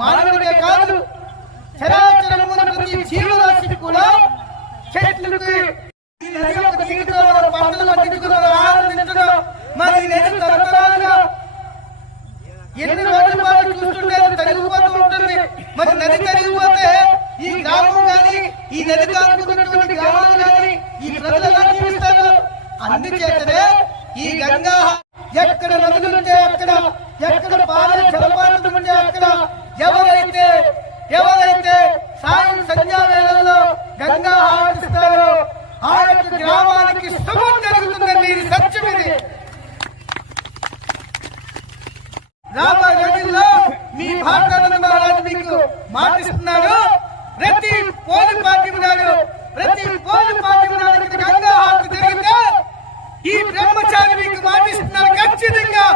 మానవుడికే కాదు చరాచరమున ప్రతి జీవరాశికి కూడా చెట్లకు ఈ నది యొక్క నీటితో మన పంటలు పండించుకున్న ఆహారం తింటున్నాం. మరి నది తరతరాలుగా ఎన్ని రోజుల పాటు చూస్తుంటే అది తరిగిపోతూ ఉంటుంది. మరి నది తరిగిపోతే ఈ గ్రామం కానీ ఈ నది కానుకున్నటువంటి గ్రామాలు కానీ ఈ ప్రజలు ఎలా జీవిస్తారు? అందుచేతనే ఈ గంగా ఎక్కడ నదులుంటే అక్కడ, ఎక్కడ పాలే జలపాతం ఉంటే అక్కడ ఎవరైతే సాయం సంధ్యా వేళల్లో గంగా ఆరాధిస్తారో ఆ యొక్క గ్రామానికి శుభం జరుగుతుందండి. ఇది సత్యం. ఇది రాబోయే రోజుల్లో మీ భారతానంద మహారాజు మీకు మాటిస్తున్నాడు. ప్రతి పోలి పాఠ్యం నాడు గంగా హారతి జరిగితే ఈ బ్రహ్మచారి మీకు మాటిస్తున్నారు. ఖచ్చితంగా